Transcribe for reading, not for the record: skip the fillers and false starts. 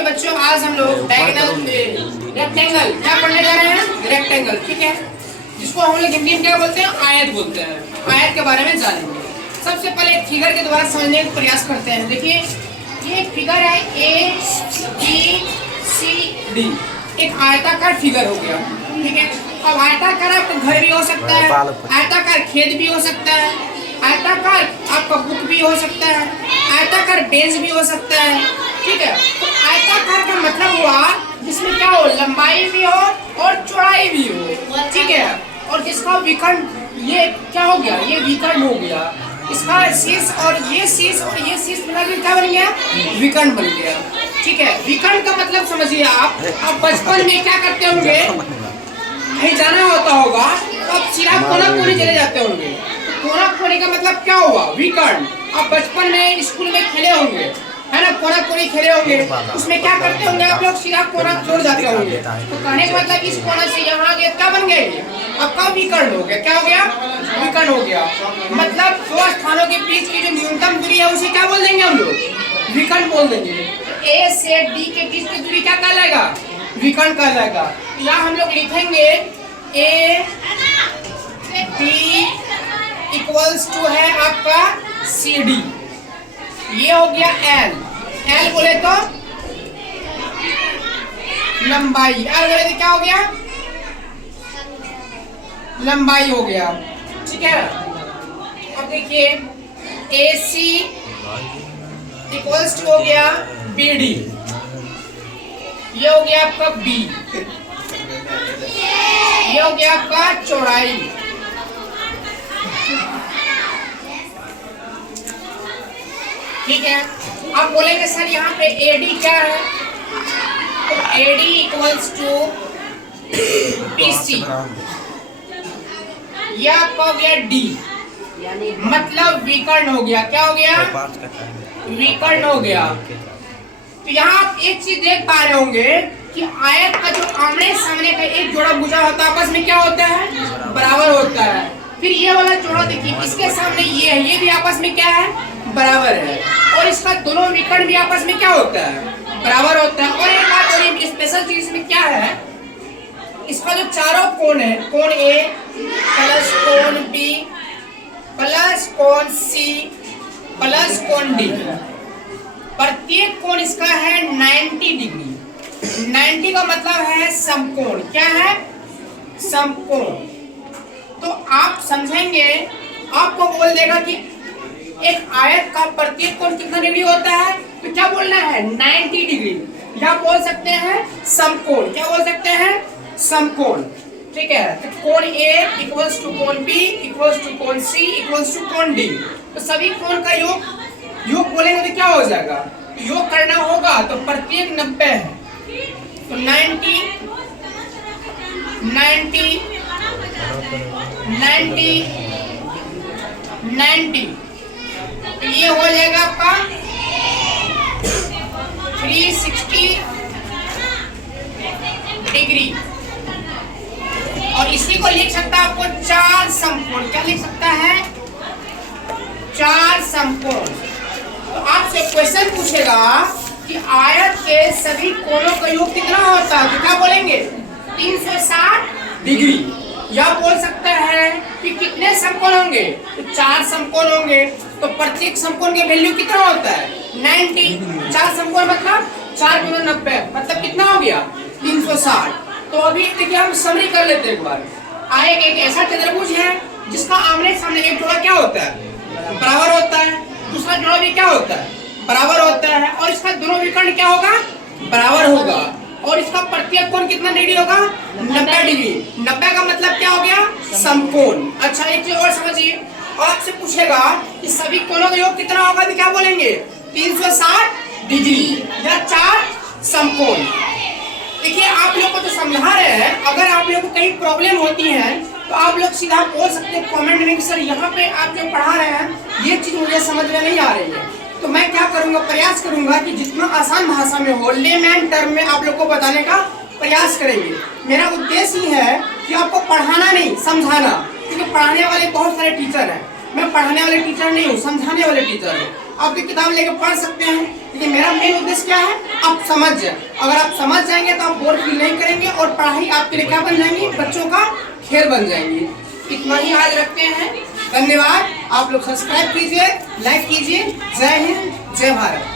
देखिए बच्चों, आज हम लोग रेक्टेंगल क्या पढ़ने जा रहे हैं? रेक्टेंगल, ठीक है, जिसको हम लोग हिंदी में क्या बोलते हैं? आयत बोलते हैं। आयत के बारे में जानेंगे। सबसे पहले एक फिगर के द्वारा समझने का प्रयास करते हैं। देखिए ये फिगर है ABCD, एक आयताकार फिगर हो गया, ठीक है। अब आयताकार आपका घर भी हो सकता है, आयताकार खेत भी हो सकता है, आयताकार आपका बुक भी हो सकता है, आयताकार बेंच भी हो सकता है, ठीक है। तो आयताकार का मतलब हुआ जिसमें क्या हो, लंबाई भी हो और चौड़ाई भी हो, ठीक है। और जिसका विकर्ण, ये क्या हो गया? ये विकर्ण हो गया। इसका शीर्ष और ये शीर्ष और ये शीर्ष मिलाकर क्या बन गया? विकर्ण बन गया, ठीक है। विकर्ण का मतलब समझिए आप बचपन में क्या करते होंगे, कहीं जाना होता होगा तो आप सीधा कोना कोने चले जाते होंगे। तो कोना कोने का मतलब क्या हुआ? विकर्ण। आप बचपन में स्कूल में खेले होंगे, है ना, कोना कोनी खेले होंगे, उसमें क्या करते होंगे आप लोग? सीधा कोना छोड़ जाते होंगे। तो कहने का मतलब इस कोना से यहाँ गए, क्या बन गए? आपका विकर्ण हो गया। क्या हो गया? विकर्ण हो गया। मतलब दो स्थानों के बीच की जो न्यूनतम दूरी है उसे क्या बोल देंगे हम लोग? विकर्ण बोल देंगे। ए से डी के बीच की दूरी क्या कहलाएगा? विकर्ण कहलाएगा। यहाँ हम लोग लिखेंगे ए डी इक्वल्स टू है आपका सी डी। ये हो गया एल। एल बोले तो लंबाई, एल बोले तो क्या हो गया? लंबाई हो गया, ठीक है। अब देखिए ए सी इक्वल्स टू हो गया बी डी। ये हो गया आपका बी। ये हो गया आपका चौड़ाई। ठीक है। अब बोलेंगे सर यहाँ पे AD क्या है? तो AD इक्वल्स टू BC। यह आपका हो गया D, मतलब विकर्ण हो गया। क्या हो गया? विकर्ण हो गया। तो यहाँ आप एक चीज देख पा रहे होंगे कि आयत का जो आमने सामने का एक जोड़ा भुजा होता है, आपस में क्या होता है? बराबर होता है। फिर ये वाला जोड़ा देखिए, इसके सामने ये है, ये भी आपस में क्या है? बराबर है। और इसका दोनों विकर्ण भी आपस में क्या होता है? बराबर होता है। और एक बात और स्पेशल चीज में क्या है, इसका जो चारों कोण है, कोण A प्लस कोण B प्लस कोण C प्लस कोण D, प्रत्येक कोण इसका है 90 डिग्री। 90 का मतलब है समकोण। क्या है? समकोण। तो आप समझेंगे, आपको बोल देगा कि एक आयत का प्रत्येक कोण कितना डिग्री होता है, तो क्या बोलना है? 90 डिग्री। या बोल सकते हैं समकोण। क्या बोल सकते हैं? समकोण, ठीक है। तो कोण A इक्वल्स टू कोण B इक्वल्स टू कोण C इक्वल्स टू कोण D। तो सभी कोण का योग बोलेंगे तो क्या हो जाएगा? योग करना होगा तो प्रत्येक 90 है, तो 90 90 90 90, तो ये हो जाएगा आपका 360 डिग्री। और इसी को लिख सकता है आपको 4 समकोण। क्या लिख सकता है? 4 समकोण। तो आपसे क्वेश्चन पूछेगा कि आयत के सभी कोणों का योग कितना होता है, तो क्या बोलेंगे? 360 डिग्री। या बोल सकता है कि कितने समकोण होंगे, तो 4 समकोण होंगे। तो प्रत्येक समकोण के वैल्यू कितना होता है? 90। 4 समकोण मतलब 4 गुना 90, मतलब कितना हो गया? 360। तो अभी देखिए हम समरी कर लेते हैं एक बार। आएगा एक ऐसा चतुर्भुज है जिसका आमने सामने एक जोड़ा क्या होता है? बराबर होता है। दूसरा जोड़ा भी क्या होता है? बराबर होता है। और इसका दोनों विकर्ण क्या होगा? बराबर होगा। और इसका प्रत्येक कोण कितना डिग्री होगा? 90 डिग्री। 90 का मतलब क्या हो गया? समकोण। अच्छा एक चीज और समझिए, आपसे पूछेगा कि सभी कोणों का योग कितना होगा, तो क्या बोलेंगे? 360 डिग्री या 4 समकोण। देखिए आप लोग को तो समझा रहे हैं, अगर आप लोग को कहीं प्रॉब्लम होती है तो आप लोग सीधा बोल सकते हैं कमेंट में कि सर यहाँ पे आप जो पढ़ा रहे हैं ये चीज मुझे समझ में नहीं आ रही है। तो मैं क्या करूंगा, प्रयास करूंगा कि जितना आसान भाषा में हो, लेमैन टर्म में आप लोग को बताने का प्रयास करेंगे। मेरा उद्देश्य ही है कि आपको पढ़ाना नहीं, समझाना। क्योंकि पढ़ाने वाले बहुत सारे टीचर हैं, मैं पढ़ाने वाले टीचर नहीं हूँ, समझाने वाले टीचर हूँ। आप ये किताब लेकर पढ़ सकते हैं, लेकिन मेरा मेन उद्देश्य क्या है, आप समझ जाए। अगर आप समझ जाएंगे तो आप बोर फील नहीं करेंगे और पढ़ाई आपके लिए क्या बन जाएंगी, बच्चों का खेल बन जाएंगी। इतना ही आज रखते हैं, धन्यवाद। आप लोग सब्सक्राइब कीजिए, लाइक कीजिए। जय हिंद, जय भारत।